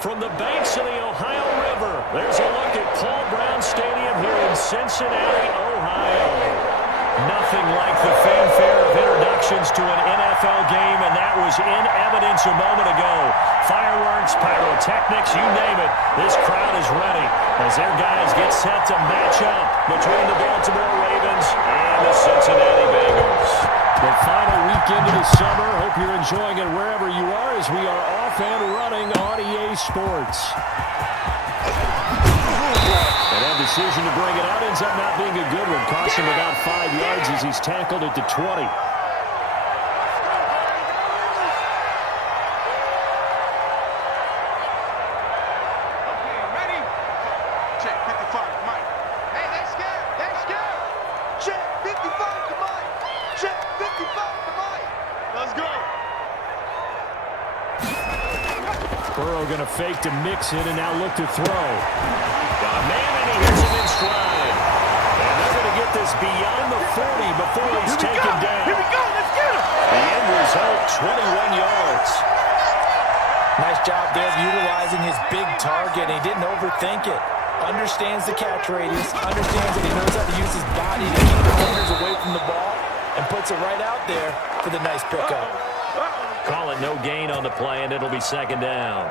From the banks of the Ohio River, there's a look at Paul Brown Stadium here in Cincinnati, Ohio. Nothing like the fanfare of introductions to an NFL game, and that was in evidence a moment ago. Fireworks, pyrotechnics, you name it, this crowd is ready as their guys get set to match up between the Baltimore Ravens and the Cincinnati Bengals. The final weekend of the summer. Hope you're enjoying it wherever you are as we are off and running on EA Sports. And that decision to bring it out ends up not being a good one. Cost him about 5 yards as he's tackled at the 20. Burrow going to fake to mix it and now look to throw. Got a man and he hits him in stride. And they're going to get this beyond the 40 before he's taken down. Here we go, let's get him! The end result, 21 yards. Nice job there of utilizing his big target. He didn't overthink it. Understands the catch radius, understands that he knows how to use his body to keep the defenders away from the ball, and puts it right out there for the nice pickup. Call it no gain on the play, and it'll be second down.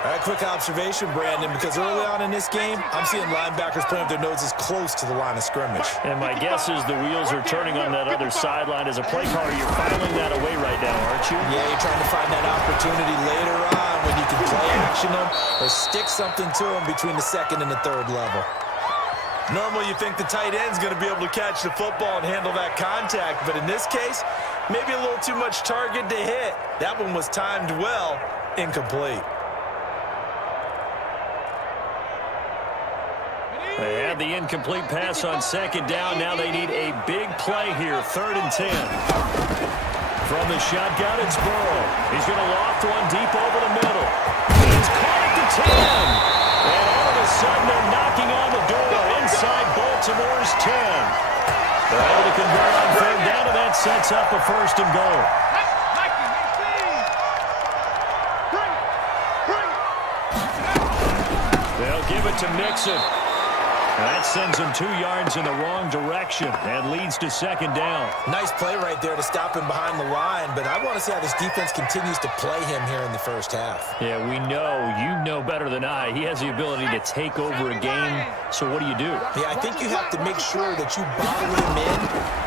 All right, quick observation, Brandon, because early on in this game, I'm seeing linebackers putting up their noses close to the line of scrimmage. And my guess is the wheels are turning on that other sideline. As a play caller, you're filing that away right now, aren't you? Yeah, you're trying to find that opportunity later on when you can play action them or stick something to them between the second and the third level. Normally, you think the tight end's going to be able to catch the football and handle that contact, but in this case, maybe a little too much target to hit. That one was timed well, incomplete. They had the incomplete pass on second down. Now they need a big play here, 3rd and 10. From the shotgun, it's Burrow. He's going to loft one deep over the middle. He's caught at the 10. And all of a sudden, they're knocking on the door inside Baltimore's 10. They're able to convert on 3rd down, and that sets up a 1st and goal. They'll give it to Mixon. That sends him 2 yards in the wrong direction and leads to second down. Nice play right there to stop him behind the line, but I want to see how this defense continues to play him here in the first half. Yeah, we know. You know better than I. He has the ability to take over a game, so what do you do? Yeah, I think you have to make sure that you bottle him in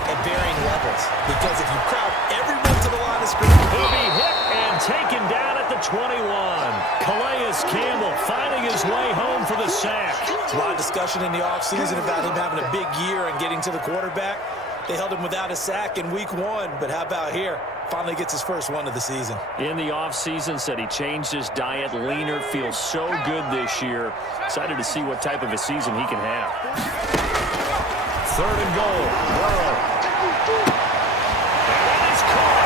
at varying levels, because if you crowd everyone to the line of scrimmage, he'll be hit and taken down at the 21. Calais Campbell finding his way home for the sack. A lot of discussion in the offseason about him having a big year and getting to the quarterback. They held him without a sack in week 1, but how about here? Finally gets his first one of the season. In the offseason, said he changed his diet, leaner, feels so good this year. Excited to see what type of a season he can have. 3rd and goal. Burrow. And he's caught.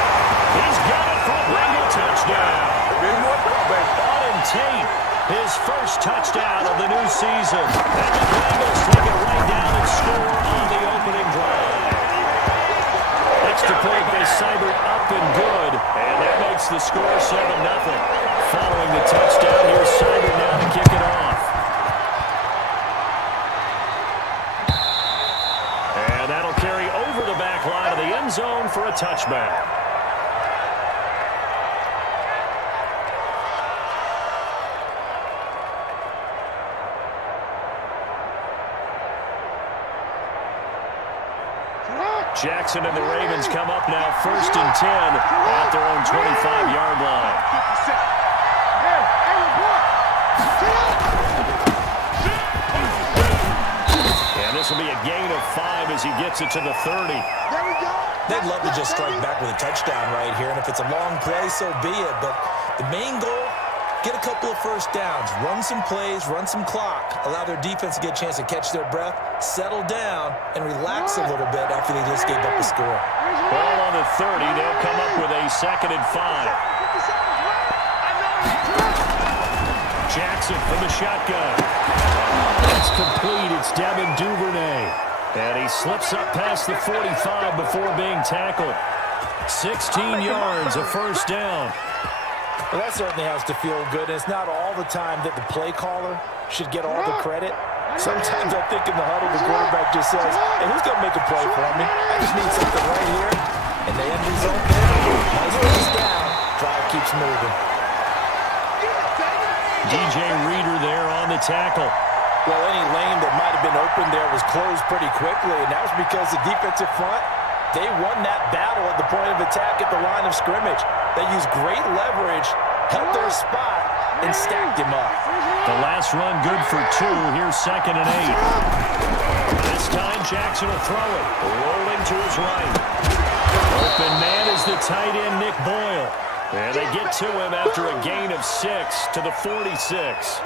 He's got it for a Bengal touchdown. Auden Tate, his first touchdown of the new season. And the Bengals take it right down and score on the opening drive. Extra point by Seibert up and good. And that makes the score 7-0. Following the touchdown, here's Seibert now to kick it off. And that'll carry over the back line of the end zone for a touchback. Jackson and the Ravens come up now 1st and 10 at their own 25-yard line. And this will be a gain of 5 as he gets it to the 30. They'd love to just strike back with a touchdown right here, and if it's a long play, so be it. But the main goal, get a couple of first downs, run some plays, run some clock, allow their defense to get a chance to catch their breath, settle down, and relax a little bit after they just gave up the score. Ball on the 30. They'll come up with a 2nd and 5. Jackson from the shotgun. It's complete. It's Devin Duvernay. And he slips up past the 45 before being tackled. 16 yards, a 1st down. Well, that certainly has to feel good. And it's not all the time that the play caller should get all the credit. Sometimes I think in the huddle, the quarterback just says, hey, who's going to make a play for me? I just need something right here. And the end result there, nice base down. Drive keeps moving. DJ Reader there on the tackle. Well, any lane that might have been open there was closed pretty quickly, and that was because the defensive front, they won that battle at the point of attack at the line of scrimmage. They used great leverage, held their spot, and stacked him up. The last run good for 2. Here's 2nd and 8. This time Jackson will throw it. Rolling to his right. Open man is the tight end, Nick Boyle. And they get to him after a gain of 6 to the 46.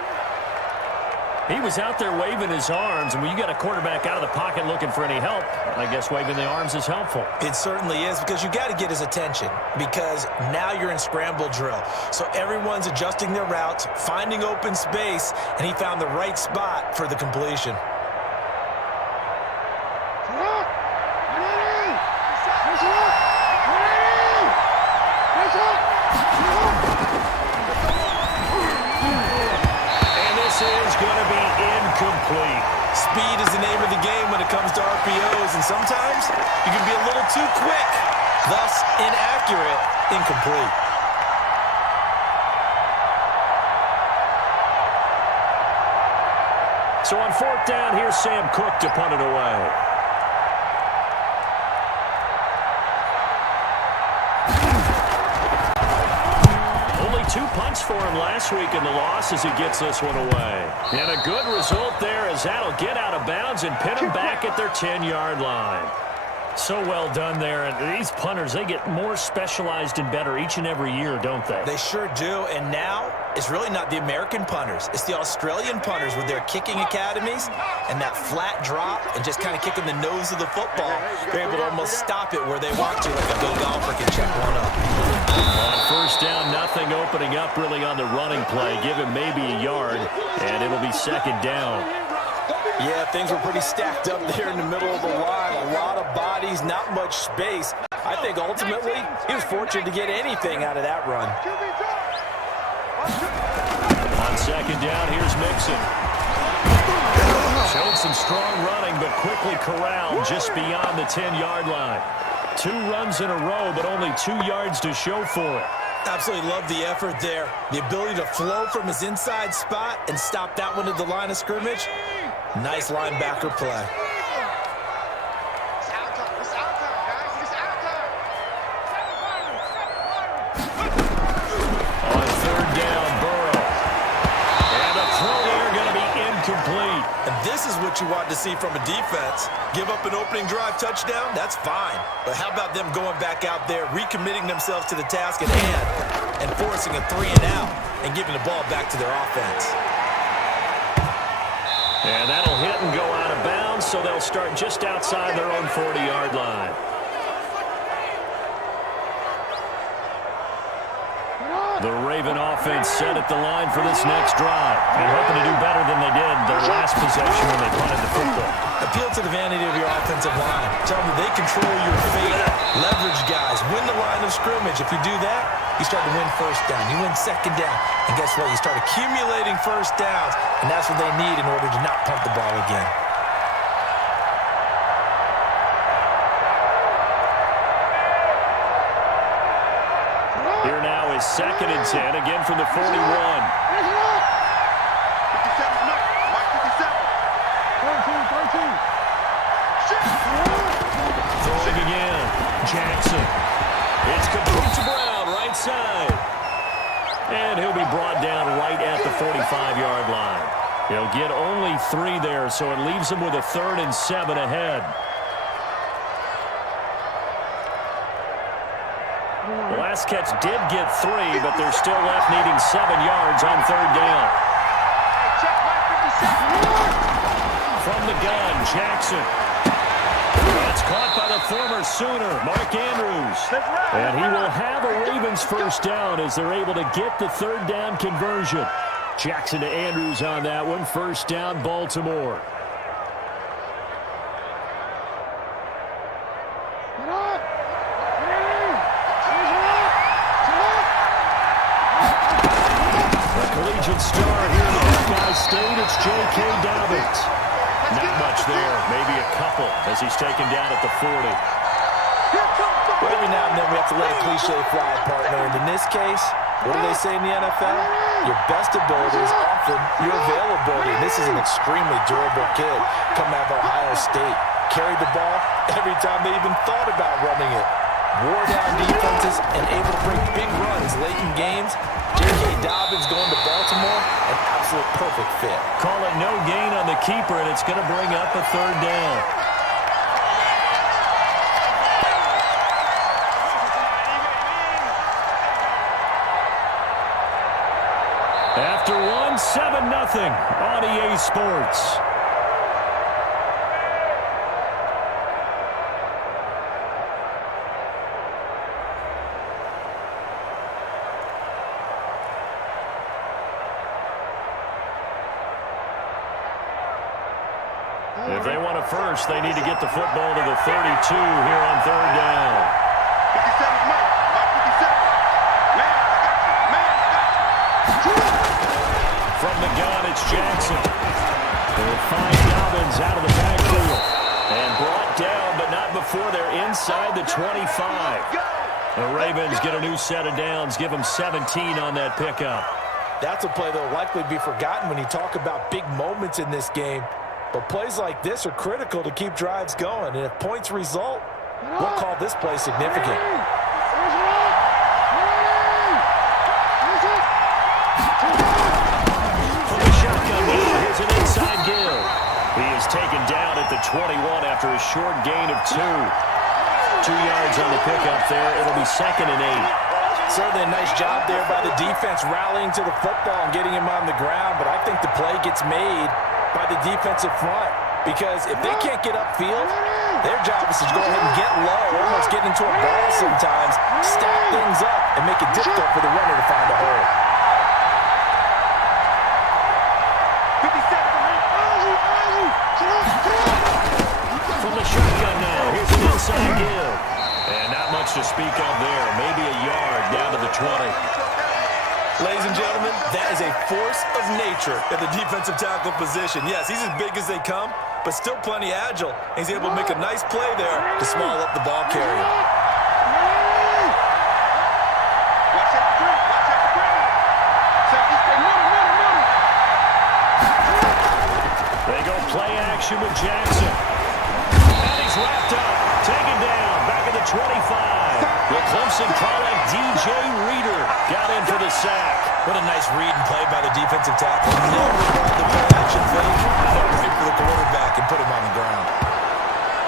He was out there waving his arms, and when you got a quarterback out of the pocket looking for any help, I guess waving the arms is helpful. It certainly is, because you got to get his attention, because now you're in scramble drill. So everyone's adjusting their routes, finding open space, and he found the right spot for the completion. Complete. Speed is the name of the game when it comes to RPOs, and sometimes you can be a little too quick, thus inaccurate, incomplete. So on 4th down, here's Sam Cook to punt it away. Only 2 punts for him last week in the loss as he gets this one away. And a good result there as that'll get out of bounds and pin them back at their 10-yard line. So well done there. And these punters, they get more specialized and better each and every year, don't they? They sure do. And now it's really not the American punters. It's the Australian punters with their kicking academies and that flat drop and just kind of kicking the nose of the football. They're able to almost stop it where they want to, like a good golfer can check one up. On 1st down, nothing opening up really on the running play. Give him maybe a yard, and it'll be 2nd down. Yeah, things were pretty stacked up there in the middle of the line. A lot of bodies, not much space. I think ultimately he was fortunate to get anything out of that run. On 2nd down, here's Mixon. Showed some strong running, but quickly corralled just beyond the 10-yard line. 2 runs in a row, but only 2 yards to show for it. Absolutely love the effort there. The ability to flow from his inside spot and stop that one at the line of scrimmage. Nice linebacker play. On 3rd down, Burrow. And a throw there going to be incomplete. And this is what you want to see from a defense. Give up an opening drive touchdown, that's fine. But how about them going back out there, recommitting themselves to the task at hand, and forcing a 3 and out, and giving the ball back to their offense. And that'll hit and go out of bounds, so they'll start just outside their own 40-yard line. The Raven offense set at the line for this next drive and hoping to do better than they did their last possession when they punted the football. Appeal to the vanity of your offensive line. Tell them they control your fate. Leverage guys. Win the line of scrimmage. If you do that, you start to win 1st down. You win 2nd down. And guess what? You start accumulating 1st downs, and that's what they need in order to not punt the ball again. Here now is 2nd and 10, again from the 41. Throwing again, Jackson. It's complete to Brown, right side. And he'll be brought down right at the 45-yard line. He'll get only 3 there, so it leaves him with a 3rd and 7 ahead. The last catch did get 3, but they're still left needing 7 yards on 3rd down. From the gun, Jackson. That's caught by the former Sooner, Mark Andrews. And he will have a Ravens 1st down as they're able to get the 3rd down conversion. Jackson to Andrews on that one. 1st down, Baltimore. agent star here in the Buckeye State. It's J.K. Dobbins. Not much there. Maybe a couple as he's taken down at the 40. Well, every now and then we have to let a cliche fly, partner. And in this case, what do they say in the NFL? Your best ability is often your availability. And this is an extremely durable kid coming out of Ohio State. Carried the ball every time they even thought about running it. Wore down defenses and able to break big runs late in games. J.K. Dobbins going to Baltimore, an absolute perfect fit. Call it no gain on the keeper, and it's going to bring up a third down. After one, 7-0 on EA Sports. If they want a first, they need to get the football to the 32 here on third down. 57, Mike. Mike 57. Man, From the gun, it's Jackson. They'll find Dobbins out of the backfield. And brought down, but not before they're inside the 25. The Ravens get a new set of downs, give them 17 on that pickup. That's a play that will likely be forgotten when you talk about big moments in this game. But plays like this are critical to keep drives going. And if points result, we'll call this play significant. From the shotgun now, here's an inside give. He is taken down at the 21 after a short gain of 2. 2 yards on the pickup there. It'll be 2nd and 8. Certainly a nice job there by the defense rallying to the football and getting him on the ground. But I think the play gets made by the defensive front, because if they can't get upfield, their job is to go ahead and get low, almost get into a ball sometimes, stack things up, and make it difficult for the runner to find a hole. 57. From the shotgun now, here's an inside give. And not much to speak of there. Maybe a yard down to the 20. Ladies and gentlemen, that is a force of nature in the defensive tackle position. Yes, he's as big as they come, but still plenty agile. He's able to make a nice play there to small up the ball carrier. Watch out the green. Watch out the green. Safety, stay middle. They go play action with Jackson. And he's wrapped up. Taken down. Back at the 25. The Clemson call it DJ Reader. Got in for the sack. What a nice read and play by the defensive tackle. Never called the play action fake. Right for the quarterback and put him on the ground.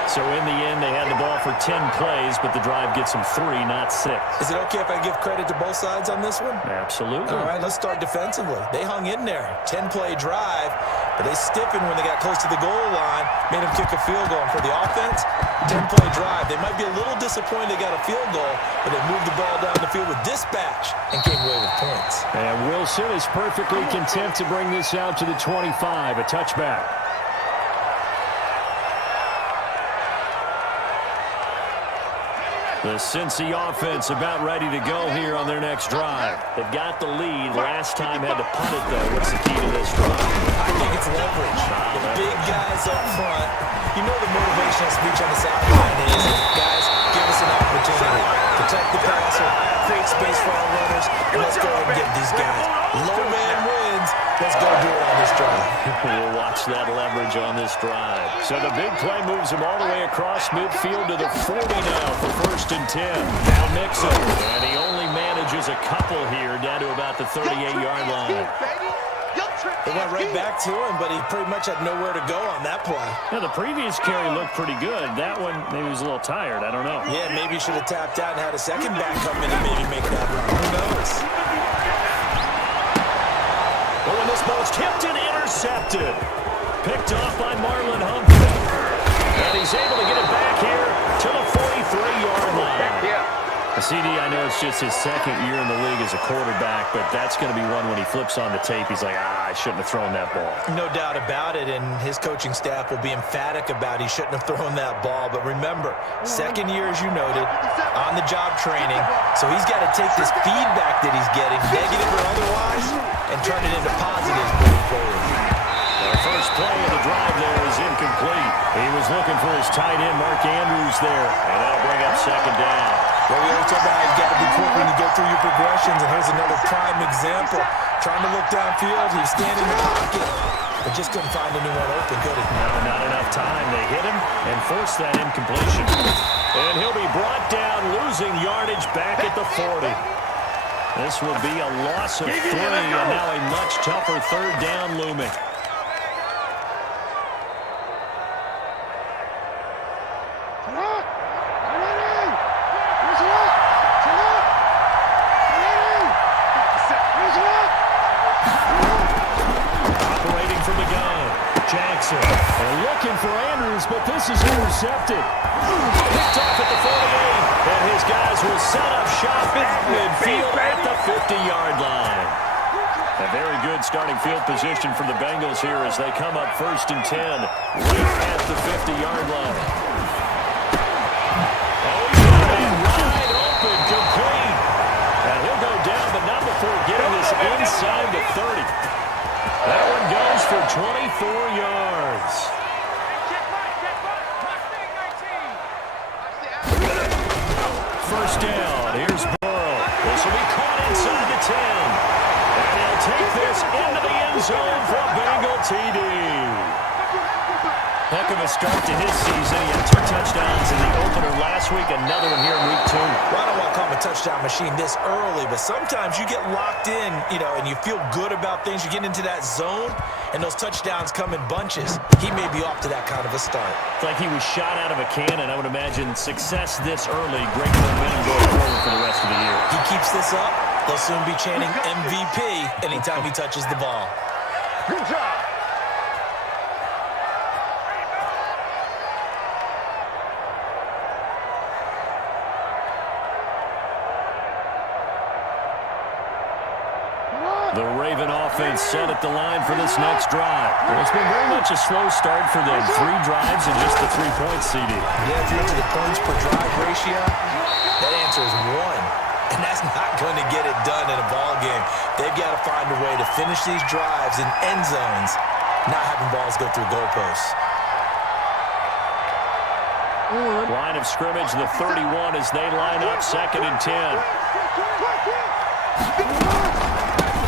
So in the end, they had the ball for 10 plays, but the drive gets them 3, not 6. Is it okay if I give credit to both sides on this one? Absolutely. All right, let's start defensively. They hung in there. 10-play drive, but they stiffened when they got close to the goal line, made them kick a field goal. And for the offense, 10-play drive. They might be a little disappointed they got a field goal, but they moved the ball down the field with dispatch and came away with points. And Wilson is perfectly content to bring this out to the 25, a touchback. The Cincy offense about ready to go here on their next drive. They've got the lead. Last time had to punt it, though. What's the key to this drive? I think it's leverage. The big guys up front. You know the motivational speech on the sideline is, guys, give us an opportunity. Protect the passer, create space for our runners, and let's go ahead and get these guys. Low man wins. Let's go do it on this drive. We'll watch that leverage on this drive. So the big play moves him all the way across midfield to the 40 now for 1st and 10. Now Nixon, and he only manages a couple here down to about the 38-yard line. They went right back to him, but he pretty much had nowhere to go on that play. Now, the previous carry looked pretty good. That one, maybe he was a little tired. I don't know. Yeah, maybe he should have tapped out and had a second back come in and maybe make that run. Who knows? Well, when this ball's tipped and intercepted. Picked off by Marlon Humphrey. And he's able to get it back here to the 43-yard line. CD, I know it's just his 2nd year in the league as a quarterback, but that's going to be one when he flips on the tape, he's like, I shouldn't have thrown that ball. No doubt about it, and his coaching staff will be emphatic about he shouldn't have thrown that ball. But remember, 2nd year, as you noted, on-the-job training, so he's got to take this feedback that he's getting, negative or otherwise, and turn it into positives moving forward. The first play of the drive there is incomplete. He was looking for his tight end, Mark Andrews, there, and that'll bring up second down. Well, we always talk about how you got to be quick when you go through your progressions, and here's another prime example. Trying to look downfield, he's standing in the pocket, but just couldn't find anyone open, could he? No, not enough time. They hit him and forced that incompletion. And he'll be brought down, losing yardage back at the 40. This will be a loss of 3, and now a much tougher third down looming. They're looking for Andrews, but this is intercepted. Picked off at the 48, and his guys will set up shop at midfield at the 50-yard line. A very good starting field position for the Bengals here as they come up 1st and 10 right at the 50-yard line. Oh, he's got it wide open, complete. And he'll go down, but not before getting this inside the 30. That one goes for 24 yards. First down. Here's Burrow. This will be caught inside the 10. And he'll take this into the end zone for a Bengal TD. Heck of a start to his season. He had 2 touchdowns in the opener last week, another one here in week 2. Well, I don't want to call him a touchdown machine this early, but sometimes you get locked in, and you feel good about things. You get into that zone, and those touchdowns come in bunches. He may be off to that kind of a start. It's like he was shot out of a cannon. I would imagine success this early, great momentum going forward for the rest of the year. He keeps this up, they'll soon be chanting MVP anytime he touches the ball. Good job. The Raven offense set at the line for this next drive. Well, it's been very much a slow start for them. 3 drives and just the 3 points, CD. Yeah, if you look at the points per drive ratio, that answer is 1. And that's not going to get it done in a ball game. They've got to find a way to finish these drives in end zones, not having balls go through goalposts. Line of scrimmage, the 31 as they line up 2nd and 10.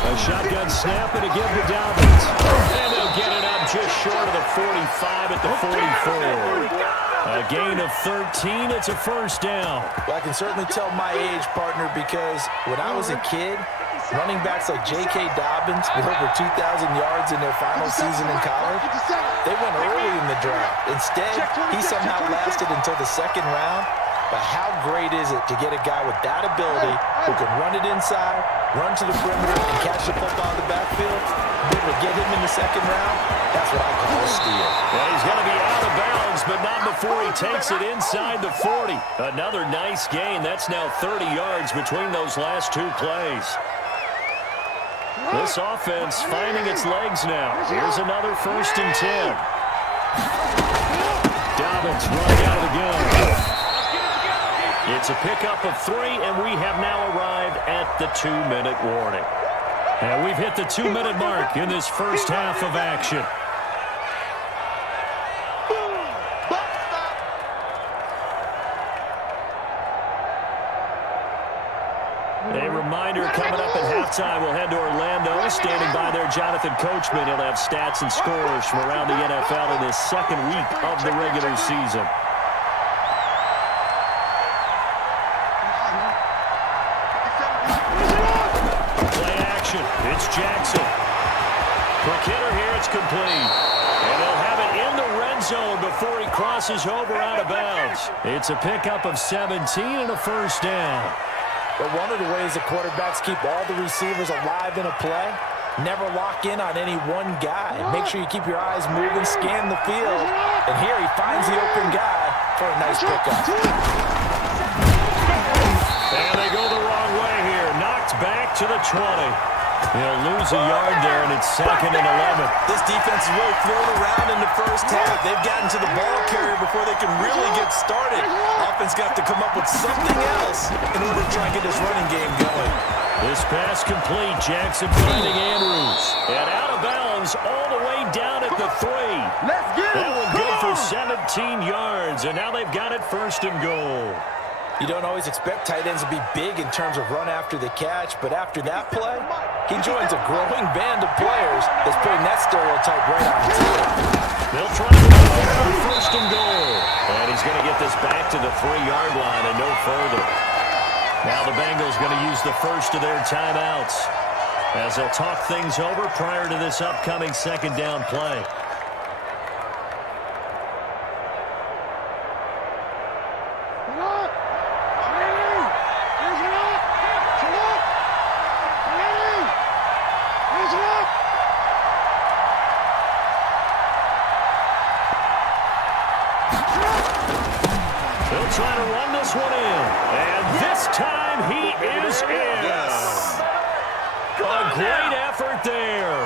A shotgun snap and a give to Dobbins. And they'll get it up just short of the 45 at the 44. A gain of 13. It's a first down. Well, I can certainly tell my age, partner, because when I was a kid, running backs like J.K. Dobbins with over 2,000 yards in their final season in college, they went early in the draft. Instead, he somehow lasted until the 2nd round. But how great is it to get a guy with that ability who can run it inside, run to the perimeter, and catch the football in the backfield? Be able to get him in the 2nd round? That's what I call a steal. Well, he's going to be out of bounds, but not before he takes it inside the 40. Another nice gain. That's now 30 yards between those last 2 plays. This offense finding its legs now. Here's another 1st and 10. Dobbins running out of the gun. It's a pickup of 3, and we have now arrived at the 2-minute warning. And we've hit the 2-minute mark in this first half of action. A reminder coming up at halftime, we'll head to Orlando. Standing by there, Jonathan Coachman. He'll have stats and scores from around the NFL in his 2nd week of the regular season. It's Jackson. Quick hitter here, it's complete. And they'll have it in the red zone before he crosses over out of bounds. It's a pickup of 17 and a first down. But one of the ways the quarterbacks keep all the receivers alive in a play, never lock in on any one guy. Make sure you keep your eyes moving, scan the field. And here he finds the open guy for a nice pickup. And they go the wrong way here. Knocked back to the 20. He'll lose a yard there, and it's 2nd and 11. This defense is really thrown around in the first half. They've gotten to the ball carrier before they can really get started. Offense got to come up with something else in order to try and get this running game going. This pass complete. Jackson finding Andrews. And out of bounds all the way down at the 3. Let's get it. That one good for 17 yards, and now they've got it 1st and goal. You don't always expect tight ends to be big in terms of run after the catch, but after that play, he joins a growing band of players that's putting that stereotype right on its head. They'll try to go for 1st and goal. And he's going to get this back to the 3-yard line and no further. Now the Bengals going to use the first of their timeouts as they'll talk things over prior to this upcoming 2nd down play. They'll try to run this one in. And this time he is in. Yes. A great effort there.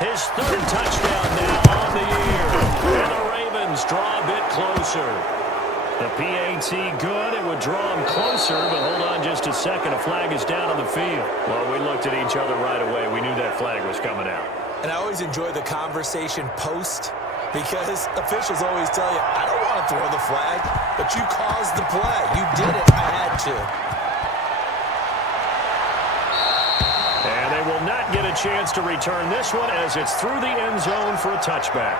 His 3rd touchdown now on the year. And the Ravens draw a bit closer. The PAT good. It would draw him closer, but hold on just a second. A flag is down on the field. Well, we looked at each other right away. We knew that flag was coming out. And I always enjoy the conversation post, because officials always tell you, I don't want to throw the flag, but you caused the play. You did it. I had to. And they will not get a chance to return this one as it's through the end zone for a touchback.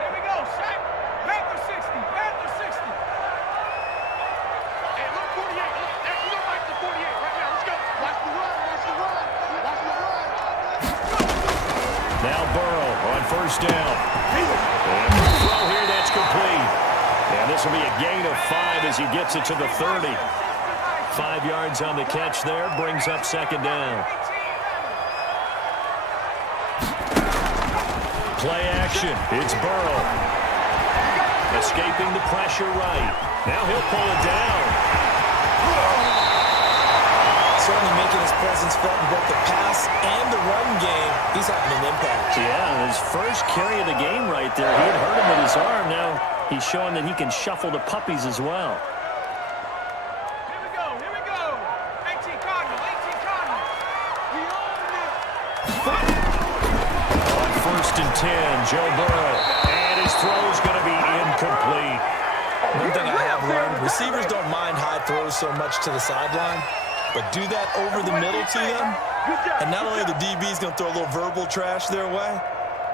Here we go, Shaq. Panther 60. Panther 60. Hey, look, 48. You don't like the 48 right now. Let's go. Watch the run. Watch the run. Watch the run. Now Burrow on 1st down. And the throw here, that's complete. And this will be a gain of 5 as he gets it to the 30. 5 yards on the catch there, brings up 2nd down. Play action. It's Burrow. Escaping the pressure right. Now he'll pull it down. Certainly making his presence felt in both the pass and the run game. He's having an impact. Yeah, his first carry of the game right there. He had hurt him with his arm. Now he's showing that he can shuffle the puppies as well. Here we go. Here we go. 18 Cardinal. 18 Cardinal. We own it. On 1st and 10, Joe Burrow. And his throw's going to be incomplete. One thing I have learned, receivers don't mind high throws so much to the sideline, but do that over the middle to them, and not only are the DBs going to throw a little verbal trash their way,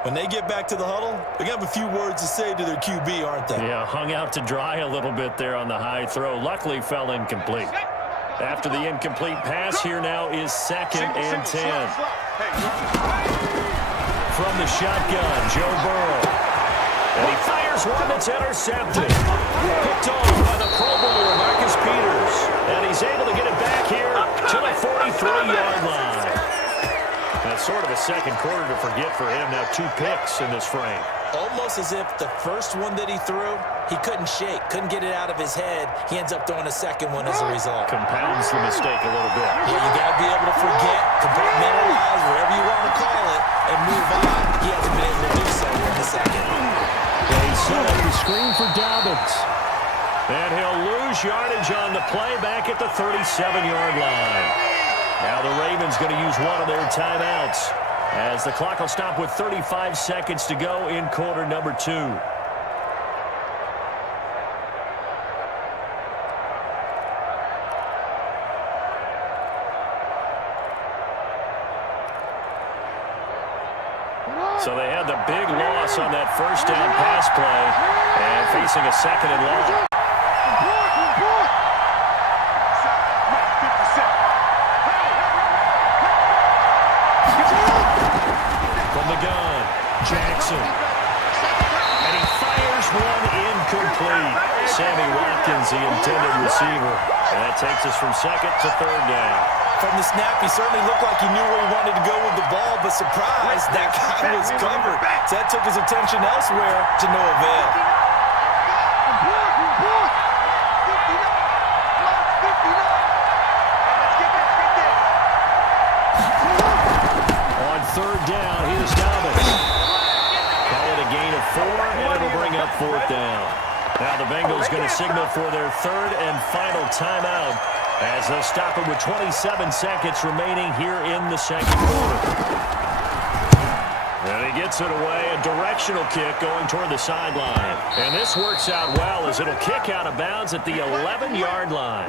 when they get back to the huddle, they're going to have a few words to say to their QB, aren't they? Yeah, hung out to dry a little bit there on the high throw. Luckily, fell incomplete. After the incomplete pass, here now is 2nd and 10. From the shotgun, Joe Burrow. And he fires one that's intercepted. Picked off by the Pro Bowler, Marcus Peters. And he's able to get it back here to the 43-yard line. That's sort of a second quarter to forget for him. Now 2 picks in this frame. Almost as if the first one that he threw, he couldn't shake, couldn't get it out of his head. He ends up throwing a second one as a result. Compounds the mistake a little bit. Yeah, you got to be able to forget, compartmentalize, whatever you want to call it, and move on. He hasn't been able to do so in the second. They set up the screen for Dobbins. And he'll lose yardage on the play back at the 37-yard line. Now the Ravens going to use one of their timeouts as the clock will stop with 35 seconds to go in quarter number 2. So they had the big loss on that 1st down pass play and facing a 2nd and long. From the gun, Jackson. And he fires one incomplete. Sammy Watkins, the intended receiver. And that takes us from 2nd to 3rd down. From the snap, he certainly looked like he knew where he wanted to go with the ball, but surprise, that guy was covered. So that took his attention elsewhere to no avail. Bengals going to signal for their third and final timeout as they'll stop it with 27 seconds remaining here in the second quarter. And he gets it away, a directional kick going toward the sideline. And this works out well as it'll kick out of bounds at the 11-yard line.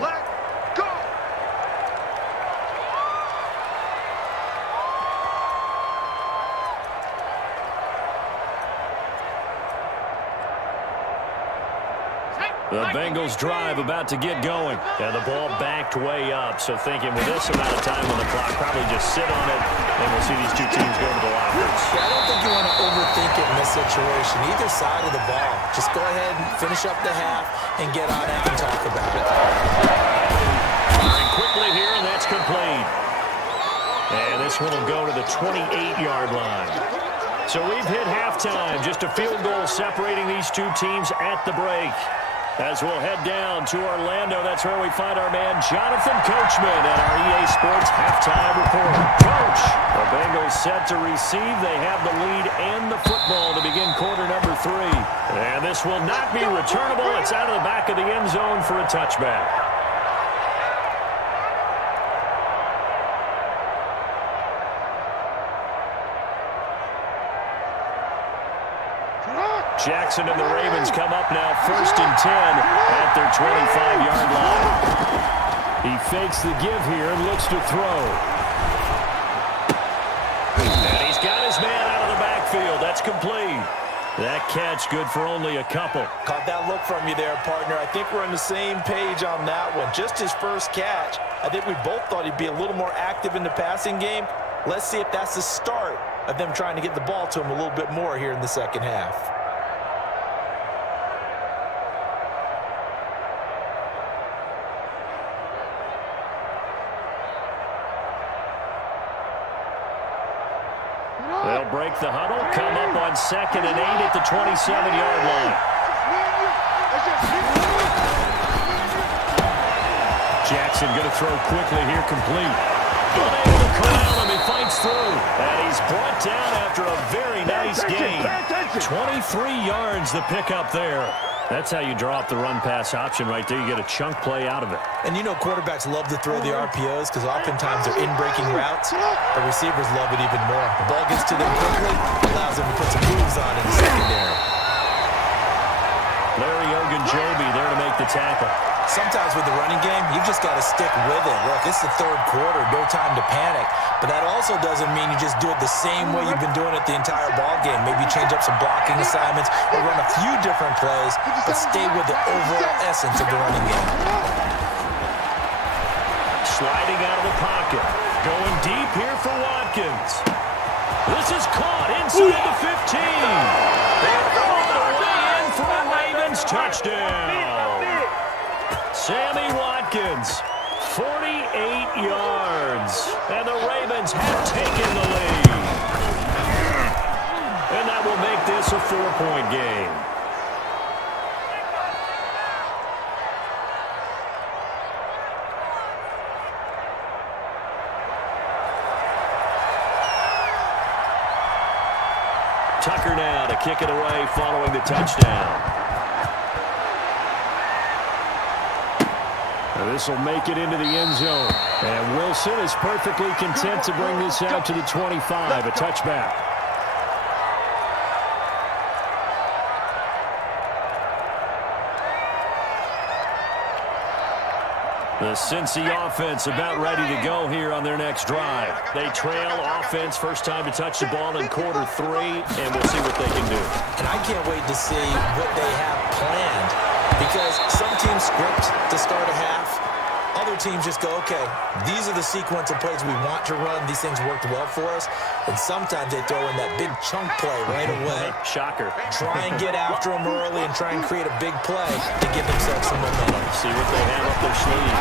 The Bengals drive about to get going. And the ball backed way up. So thinking with this amount of time on the clock, probably just sit on it, and we'll see these two teams go to the lockers. Yeah, I don't think you want to overthink it in this situation. Either side of the ball. Just go ahead and finish up the half and get on out and talk about it. Firing quickly here, and that's complete. And this one will go to the 28-yard line. So we've hit halftime. Just a field goal separating these two teams at the break. As we'll head down to Orlando, that's where we find our man Jonathan Coachman at our EA Sports Halftime Report. Coach, the Bengals set to receive. They have the lead and the football to begin quarter number 3. And this will not be returnable. It's out of the back of the end zone for a touchback. Jackson and the Ravens come up now, 1st and 10 at their 25-yard line. He fakes the give here and looks to throw. And he's got his man out of the backfield. That's complete. That catch good for only a couple. Caught that look from you there, partner. I think we're on the same page on that one. Just his first catch. I think we both thought he'd be a little more active in the passing game. Let's see if that's the start of them trying to get the ball to him a little bit more here in the second half. They'll break the huddle, come up on 2nd and 8 at the 27-yard line. Jackson going to throw quickly here, complete. Unable to corral him, he fights through. And he's brought down after a very nice gain. 23 yards the pickup there. That's how you draw up the run-pass option right there. You get a chunk play out of it. And you know quarterbacks love to throw the RPOs because oftentimes they're in-breaking routes. The receivers love it even more. The ball gets to them quickly, allows them to put some moves on in the secondary. Larry Ogunjobi there to make the tackle. Sometimes with the running game, you've just got to stick with it. Look, it's the third quarter, no time to panic. But that also doesn't mean you just do it the same way you've been doing it the entire ball game. Maybe change up some blocking assignments or run a few different plays, but stay with the overall essence of the running game. Sliding out of the pocket. Going deep here for Watkins. This is caught inside the 15. They're all the way in for a Ravens touchdown. Sammy Watkins, 48 yards. And the Ravens have taken the lead. And that will make this a 4-point game. Tucker now to kick it away following the touchdown. This will make it into the end zone. And Wilson is perfectly content to bring this out to the 25, a touchback. The Cincy offense about ready to go here on their next drive. They trail offense, first time to touch the ball in quarter 3, and we'll see what they can do. And I can't wait to see what they have planned, because some teams script to start a half. Other teams just go, okay, these are the sequence of plays we want to run. These things worked well for us. And sometimes they throw in that big chunk play right away. Shocker. Try and get after them early and try and create a big play to give themselves some momentum. See what they have up their sleeve.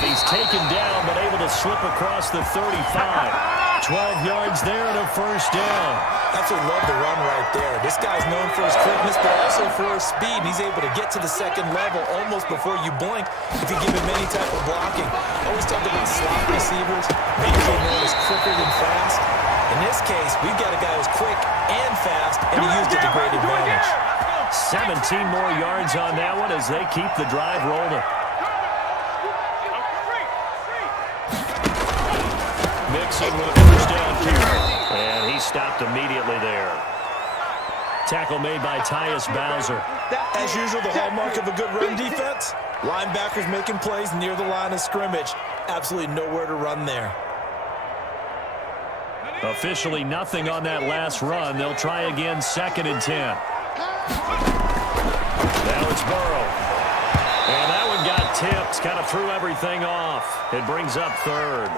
And he's taken down, but able to slip across the 35. 12 yards there and a first down. That's what love the run right there. This guy's known for his quickness, but also for his speed. He's able to get to the second level almost before you blink if you give him any type of blocking. Always talk about slot receivers, making sure he is quicker than fast. In this case, we've got a guy who's quick and fast, and he used it to great advantage. 17 more yards on that one as they keep the drive rolling. Mixon with a first down kick. And he stopped immediately there. Tackle made by Tyus Bowser. As usual, the hallmark of a good run defense. Linebackers making plays near the line of scrimmage. Absolutely nowhere to run there. Officially nothing on that last run. They'll try again, 2nd and 10. Now it's Burrow. And that one got tipped. Kind of threw everything off. It brings up 3rd.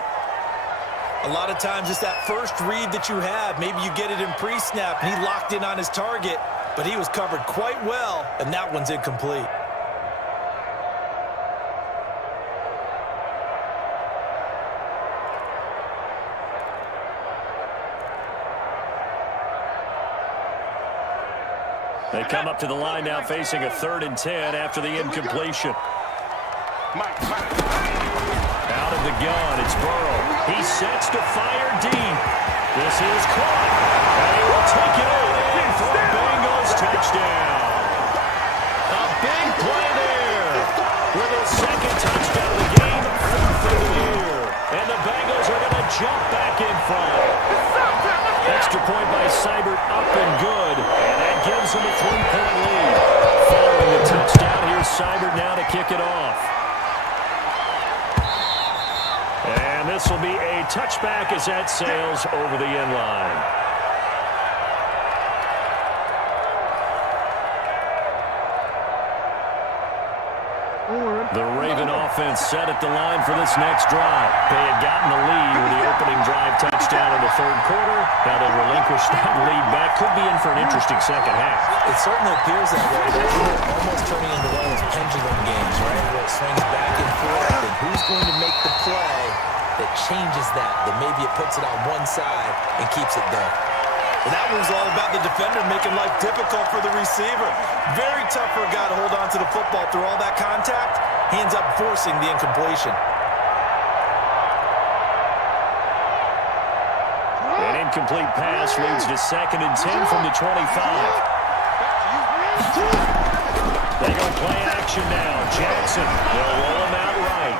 A lot of times it's that first read that you have. Maybe you get it in pre-snap, and he locked in on his target, but he was covered quite well, and that one's incomplete. They come up to the line now facing a 3rd and 10 after the incompletion. Out of the gun, it's Burrow. He sets to fire deep. This is caught. And he will take it all in for a Bengals touchdown. A big play there. With a 2nd touchdown of the game, 4th of the year. And the Bengals are going to jump back in front. Extra point by Seibert, up and good. And that gives them a 3-point lead. Following the touchdown, here's Seibert now to kick it off. And this will be a touchback as that sails over the end line. The Raven offense set at the line for this next drive. They had gotten the lead with the opening drive touchdown in the 3rd quarter. Now they relinquish that lead back. Could be in for an interesting second half. It certainly appears that way. They're almost turning into one of those pendulum games, right? Where it swings back and forth, and who's going to make the play that changes that maybe it puts it on one side and keeps it there. Well, that one's all about the defender making life difficult for the receiver. Very tough for a guy to hold on to the football through all that contact. He ends up forcing the incompletion. An incomplete pass leads to 2nd and 10 from the 25. They go play action now. Jackson, they'll roll him out right.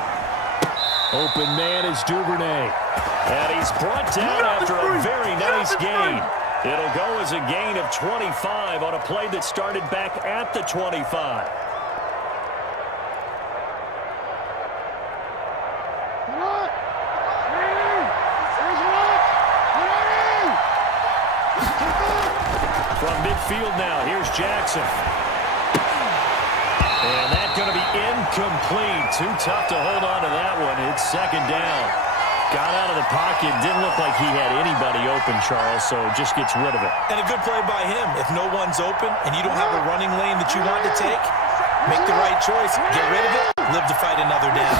Open man is Duvernay. And he's brought down after a very nice gain. It'll go as a gain of 25 on a play that started back at the 25. From midfield now, here's Jackson. And that's going to be incomplete. Too tough to hold on to that one. It's 2nd down. Got out of the pocket. Didn't look like he had anybody open, Charles, so just gets rid of it. And a good play by him. If no one's open and you don't have a running lane that you want to take, make the right choice. Get rid of it. Live to fight another down.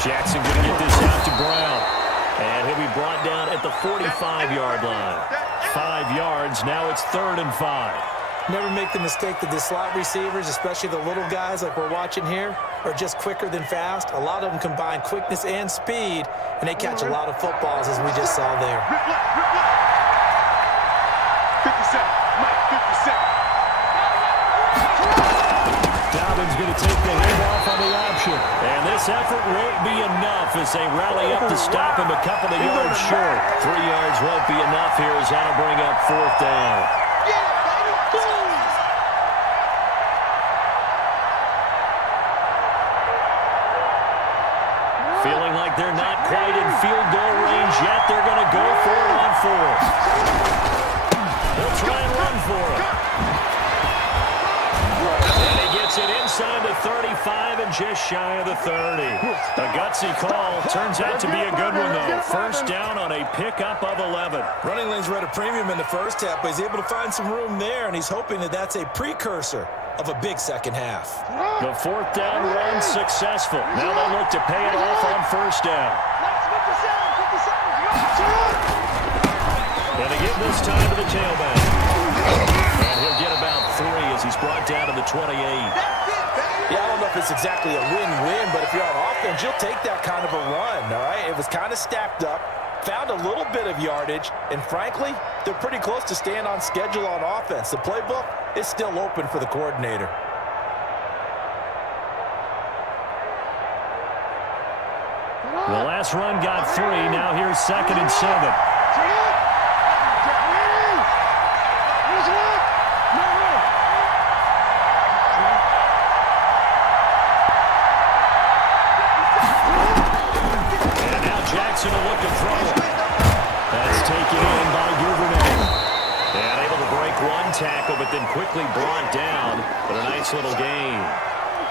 Jackson going to get this out to Brown. And he'll be brought down at the 45-yard line. 5 yards. Now it's 3rd and 5. Never make the mistake that the slot receivers, especially the little guys like we're watching here, are just quicker than fast. A lot of them combine quickness and speed, and they catch a lot of footballs, as we just saw there. 57, Mike, 57. Dobbins going to take the handoff on the option. And this effort won't be enough as they rally up to stop him a couple of yards short. 3 yards won't be enough here as that'll bring up 4th down. Feeling like they're not quite in field goal range yet. They're going to go for it on 4th. They'll try and run for it. And he gets it inside the 35 and just shy of the 30. A gutsy call. Turns out to be a good one, though. 1st down on a pickup of 11. Running lanes were at a premium in the first half, but he's able to find some room there, and he's hoping that that's a precursor of a big second half. The 4th down run successful. Now they look to pay it off on 1st down. And they give this time to the tailback. And he'll get about 3 as he's brought down to the 28. Yeah, I don't know if it's exactly a win-win, but if you're on offense, you'll take that kind of a run, all right? It was kind of stacked up. found a little bit of yardage, and frankly, they're pretty close to staying on schedule on offense. The playbook is still open for the coordinator. The last run got 3. Now here's 2nd and 7. And now Jackson will look to throw it. That's taken in by Duvernay. And able to break one tackle, but then quickly brought down. But a nice little gain.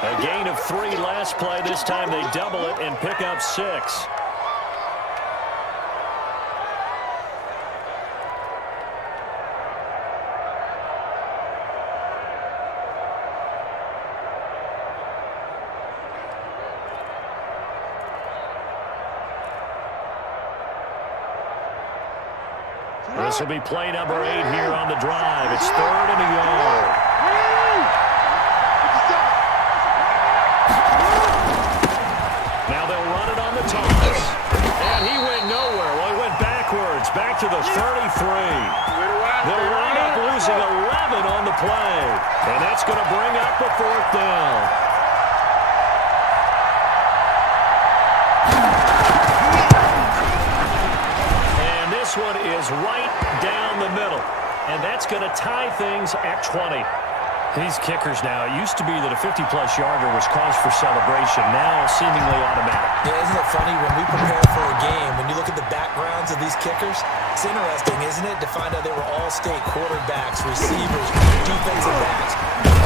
A gain of 3 last play. This time they double it and pick up 6. This will be play number 8 here on the drive. It's 3rd and a yard. Now they'll run it on the toss. And he went nowhere. Well, he went backwards, back to the 33. They'll wind up losing 11 on the play. And that's going to bring up a 4th down. This one is right down the middle, and that's going to tie things at 20. These kickers now, it used to be that a 50-plus yarder was cause for celebration. Now seemingly automatic. Yeah, isn't it funny when we prepare for a game, when you look at the backgrounds of these kickers, it's interesting, isn't it, to find out they were all-state quarterbacks, receivers, defensive backs,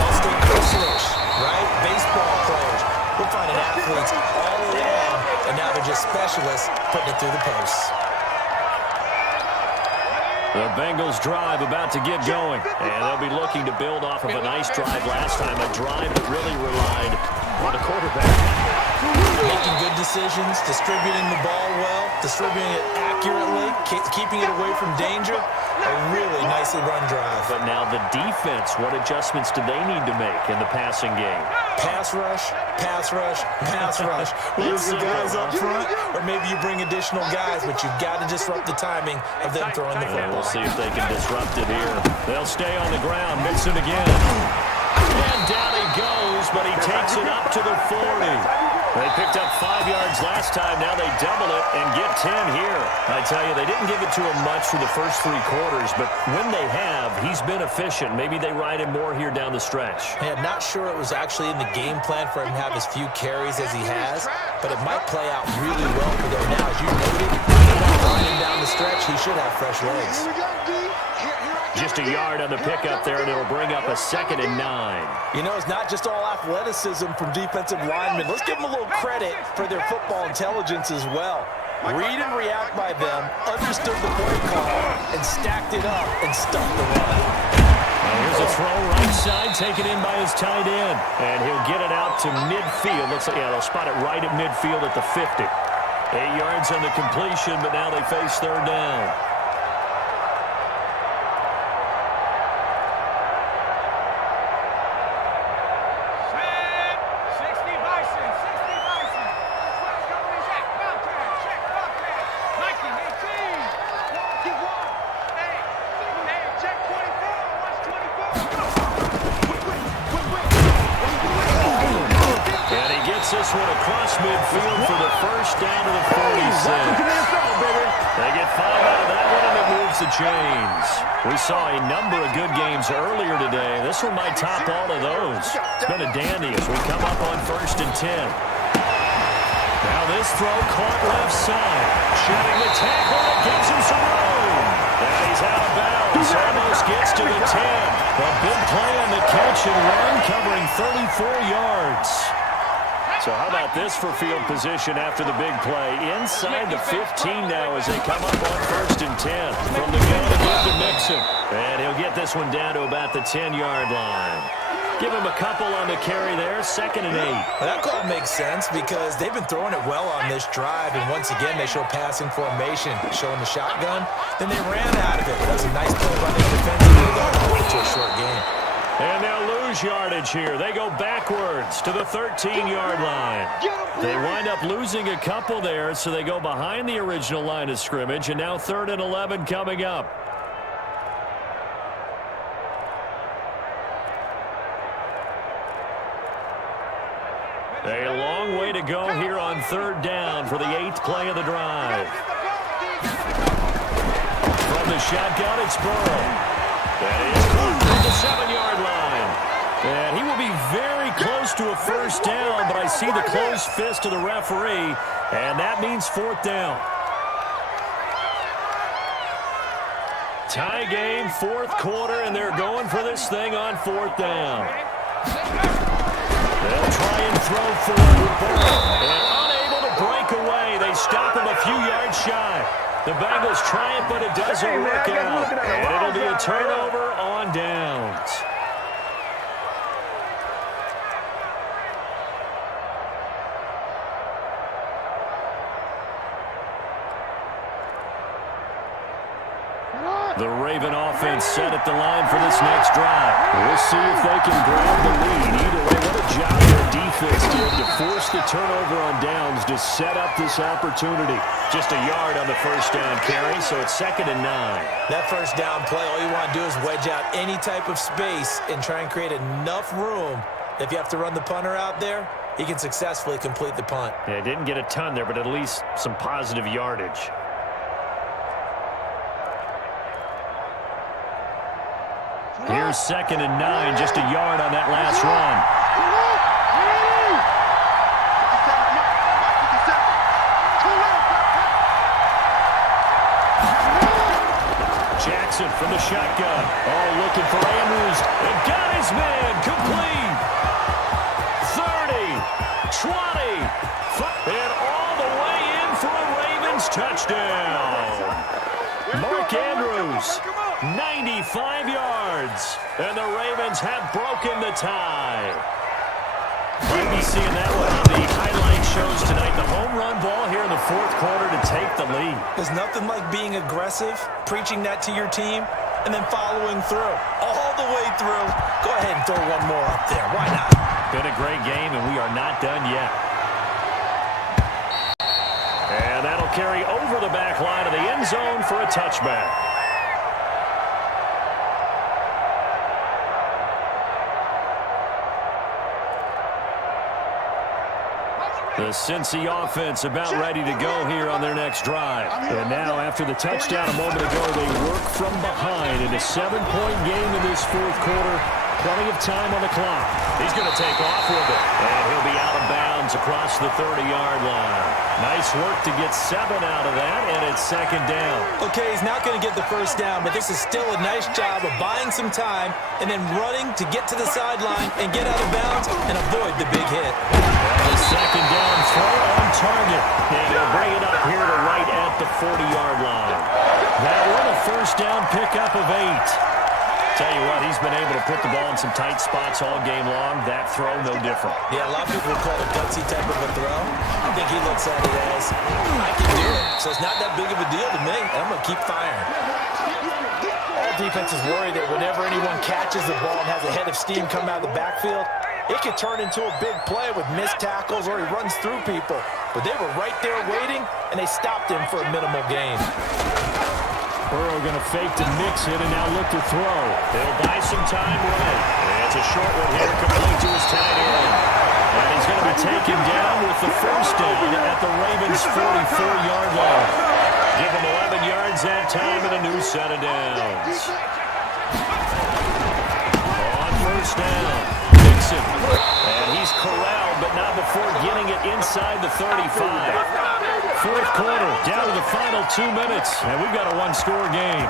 all-state wrestlers, right? Baseball players. We're finding athletes all along, and now they're just specialists putting it through the posts. The Bengals drive about to get going, and they'll be looking to build off of a nice drive last time, a drive that really relied on the quarterback. Making good decisions, distributing the ball well, distributing it accurately, keeping it away from danger. A really nicely run drive. But now the defense, what adjustments do they need to make in the passing game? Pass rush, pass rush, pass rush. Lose the guys up front, or maybe you bring additional guys, but you've got to disrupt the timing of them throwing the football. And we'll see if they can disrupt it here. They'll stay on the ground, mix it again. And down he goes, but he takes it up to the 40. They picked up 5 yards last time. Now they double it and get 10 here. I tell you, they didn't give it to him much for the first 3 quarters, but when they have, he's been efficient. Maybe they ride him more here down the stretch. Hey, I'm not sure it was actually in the game plan for him to have as few carries as he has, but it might play out really well for them now. As you noted, running down the stretch, he should have fresh legs. Just a yard on the pickup there, and it'll bring up a 2nd and 9. You know, it's not just all athleticism from defensive linemen. Let's give them a little credit for their football intelligence as well. Read and react by them, understood the play call, and stacked it up and stuffed the run. Here's a throw right side, taken in by his tight end. And he'll get it out to midfield. Looks like, yeah, they'll spot it right at midfield at the 50. 8 yards on the completion, but now they face 3rd down. This one across midfield for the first down to the 46. They get 5 out of that one, and it moves the chains. We saw a number of good games earlier today. This one might top all of those. It's been a dandy as we come up on 1st and 10. Now this throw caught left side. Shedding the tackle, that gives him some room. And he's out of bounds. Almost gets to the 10. A big play on the catch and run, covering 34 yards. So how about this for field position after the big play? Inside the 15 now as they come up on 1st and 10. From the gun again to Mixon. And he'll get this one down to about the 10-yard line. Give him a couple on the carry there, 2nd and 8. Well, that call makes sense because they've been throwing it well on this drive, and once again they show passing formation, showing the shotgun. Then they ran out of it, but that's a nice play by the defensive to a short game. And they'll lose lose yardage here. They go backwards to the 13-yard line. They wind up losing a couple there, so they go behind the original line of scrimmage, and now 3rd and 11 coming up. A long way to go here on 3rd down for the 8th play of the drive. From the shotgun, it's Burrow. That is caught from the 7-yard line. And he will be very close to a first down, but I see the closed fist of the referee, and that means 4th down. Tie game, 4th quarter, and they're going for this thing on 4th down. They'll try and throw for Burrow, and unable to break away. They stop him a few yards shy. The Bengals try it, but it doesn't work out. And it'll be a turnover on downs. The Raven offense set at the line for this next drive. We'll see if they can grab the lead. Either way, what a job their defense did to force the turnover on downs to set up this opportunity. Just a yard on the first down carry, so it's 2nd and 9. That first down play, all you want to do is wedge out any type of space and try and create enough room. If you have to run the punter out there, he can successfully complete the punt. Yeah, didn't get a ton there, but at least some positive yardage. Here's 2nd and 9, just a yard on that last run. Jackson from the shotgun. Oh, looking for Andrews. And got his man complete. 30, 20, and all the way in for a Ravens touchdown. Mark Andrews, 95 yards, and the Ravens have broken the tie. Might be seeing that one on the highlight shows tonight. The home run ball here in the 4th quarter to take the lead. There's nothing like being aggressive, preaching that to your team, and then following through. All the way through. Go ahead and throw one more up there. Why not? Been a great game, and we are not done yet. And that'll carry over the back line of the end zone for a touchback. The Cincy offense about ready to go here on their next drive. And now, after the touchdown a moment ago, they work from behind in a 7-point game in this 4th quarter. Plenty of time on the clock. He's going to take off with it. And he'll be out of bounds across the 30-yard line. Nice work to get 7 out of that, and it's 2nd down. Okay, he's not going to get the first down, but this is still a nice job of buying some time and then running to get to the sideline and get out of bounds and avoid the big hit. The 2nd down throw on target. And he'll bring it up here to right at the 40-yard line. That one a first down pickup of 8. Tell you what, he's been able to put the ball in some tight spots all game long. That throw, no different. Yeah, a lot of people would call it a gutsy type of a throw. I think he looks at it as, I can do it, so it's not that big of a deal to me, and I'm going to keep firing. All defenses worry that whenever anyone catches the ball and has a head of steam come out of the backfield, it could turn into a big play with missed tackles or he runs through people. But they were right there waiting, and they stopped him for a minimal gain. Burrow going to fake to mix it and now look to throw. They'll buy some time running. It's a short one here, complete to his tight end. And he's going to be taken down with the first down at the Ravens' 44-yard line. Give him 11 yards that time and a new set of downs. On first down, Dixon. And he's corralled, but not before getting it inside the 35. 4th quarter, down to the final 2 minutes, and we've got a one-score game.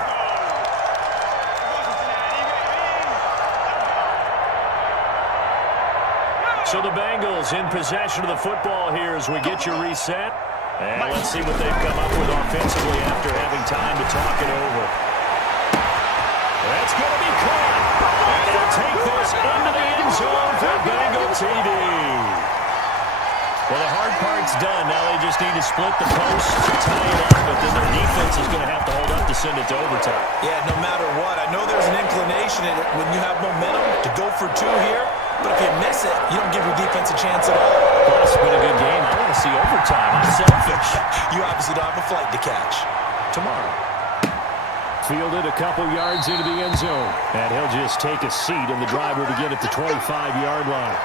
So the Bengals in possession of the football here as we get you reset. And let's see what they've come up with offensively after having time to talk it over. That's going to be caught. And he'll take this into the end zone for Bengal TD. Well, the hard part's done. Now they just need to split the posts, tie it up, but then their defense is going to have to hold up to send it to overtime. Yeah, no matter what. I know there's an inclination in it when you have momentum to go for two here, but if you miss it, you don't give your defense a chance at all. Plus, it's been a good game. I want to see overtime. I'm selfish. You obviously don't have a flight to catch. Tomorrow. Fielded a couple yards into the end zone. And he'll just take a seat, and the drive will begin at the 25-yard line.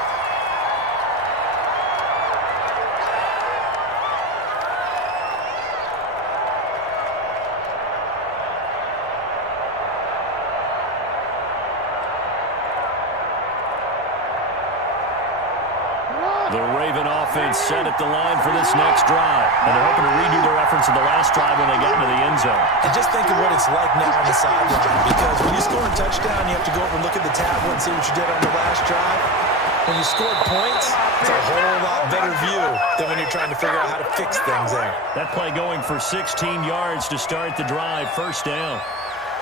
The Raven offense set at the line for this next drive. And they're hoping to redo their efforts in the last drive when they got into the end zone. And just think of what it's like now on the sideline, because when you score a touchdown, you have to go over and look at the tablet and see what you did on the last drive. When you scored points, it's a whole lot better view than when you're trying to figure out how to fix things there. That play going for 16 yards to start the drive, first down.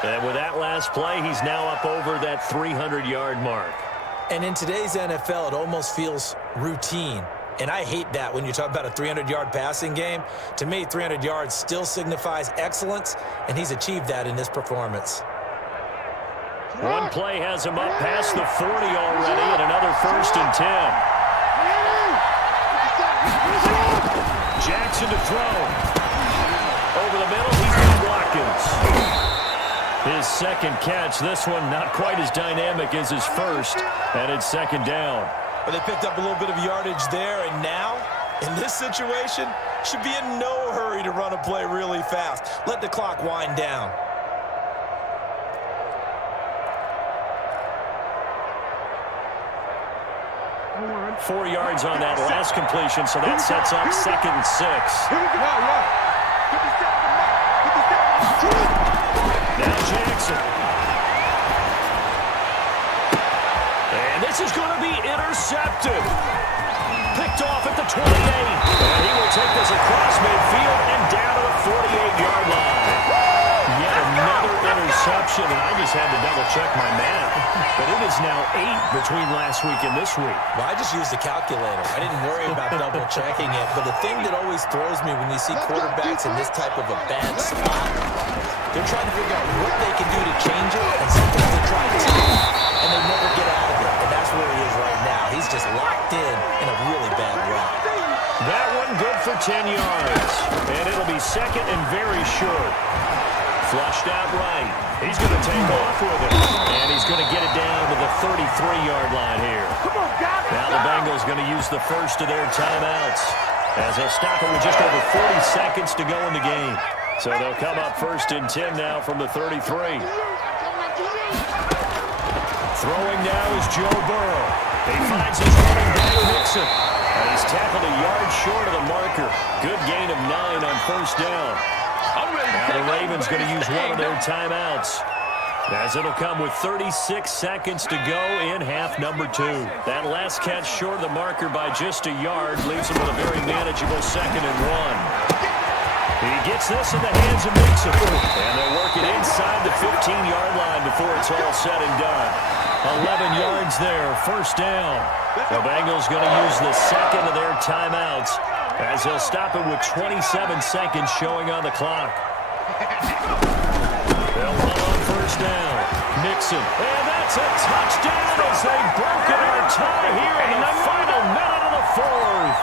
And with that last play, he's now up over that 300-yard mark. And in today's NFL, it almost feels routine. And I hate that when you talk about a 300-yard passing game. To me, 300 yards still signifies excellence, and he's achieved that in this performance. One play has him up past the 40 already, and another 1st and 10. Jackson to throw. Over the middle, he's got Watkins. His second catch. This one not quite as dynamic as his first, and it's 2nd down. But they picked up a little bit of yardage there, and now, in this situation, should be in no hurry to run a play really fast. Let the clock wind down. One. 4 yards on that last completion, so that sets up 2nd and 6. Here we go. Get the step. Now Jackson. And this is going to be intercepted. Picked off at the 28. And he will take this across midfield and down to the 48-yard line. Yet another interception, and I just had to double-check my math. But it is now 8 between last week and this week. Well, I just used a calculator. I didn't worry about double-checking it. But the thing that always throws me when you see quarterbacks in this type of a bad spot, they're trying to figure out what they can do to change it, and sometimes they try to, and they never get out of it. And that's where he is right now. He's just locked in a really bad route. That one good for 10 yards. And it'll be 2nd and very short. Flushed out right. He's going to take off with it. And he's going to get it down to the 33-yard line here. Now the Bengals going to use the first of their timeouts, as they'll stop it with just over 40 seconds to go in the game. So they'll come up 1st and 10 now from the 33. Throwing now is Joe Burrow. He finds his running back, Mixon. And he's tackled a yard short of the marker. Good gain of 9 on 1st down. Now the Ravens going to use one of their timeouts, as it'll come with 36 seconds to go in half number 2. That last catch short of the marker by just a yard leaves him with a very manageable 2nd and 1. He gets this in the hands of Mixon. And they'll work it inside the 15-yard line before it's all said and done. 11 yards there, 1st down. The Bengals going to use the 2nd of their timeouts, as they'll stop it with 27 seconds showing on the clock. They'll pull on 1st down. Mixon. And that's a touchdown as they've broken our tie here in the final minute of the 4th.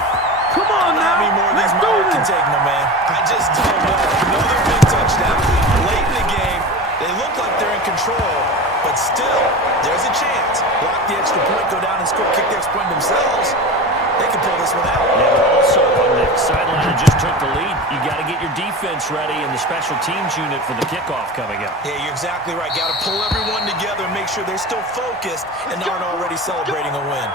Come on now. How many more of these Mauer can take, my man? I just don't know. Another big touchdown. Late in the game, they look like they're in control, but still, there's a chance. Block the extra point, go down and score, kick the extra point themselves. They can pull this one out. Yeah, but also on the sideline that just took the lead, you got to get your defense ready and the special teams unit for the kickoff coming up. Yeah, you're exactly right. Got to pull everyone together and make sure they're still focused and aren't already celebrating a win.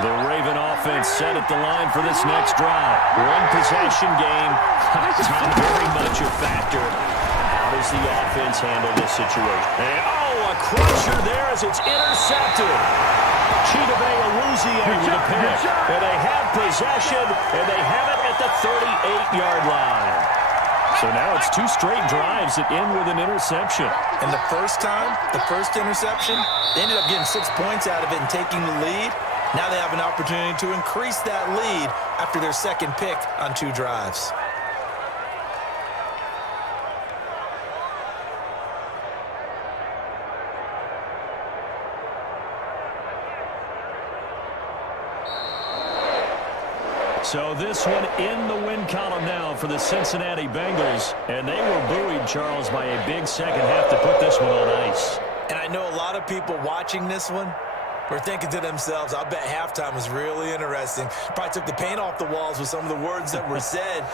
The Raven offense set at the line for this next drive. One possession game. Time very much a factor. How does the offense handle this situation? And, a crusher there as it's intercepted. Chidobe Awuzie with a pick. And they have possession, and they have it at the 38-yard line. So now it's 2 straight drives that end with an interception. And the first time, the first interception, they ended up getting 6 points out of it and taking the lead. Now they have an opportunity to increase that lead after their second pick on 2 drives. So this one in the win column now for the Cincinnati Bengals. And they were buoyed, Charles, by a big second half to put this one on ice. And I know a lot of people watching this one were thinking to themselves, I bet halftime was really interesting. Probably took the paint off the walls with some of the words that were said.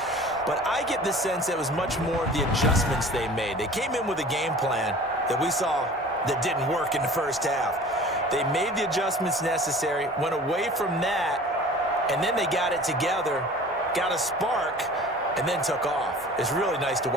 But I get the sense it was much more of the adjustments they made. They came in with a game plan that we saw that didn't work in the first half. They made the adjustments necessary, went away from that, and then they got it together, got a spark, and then took off. It's really nice to watch.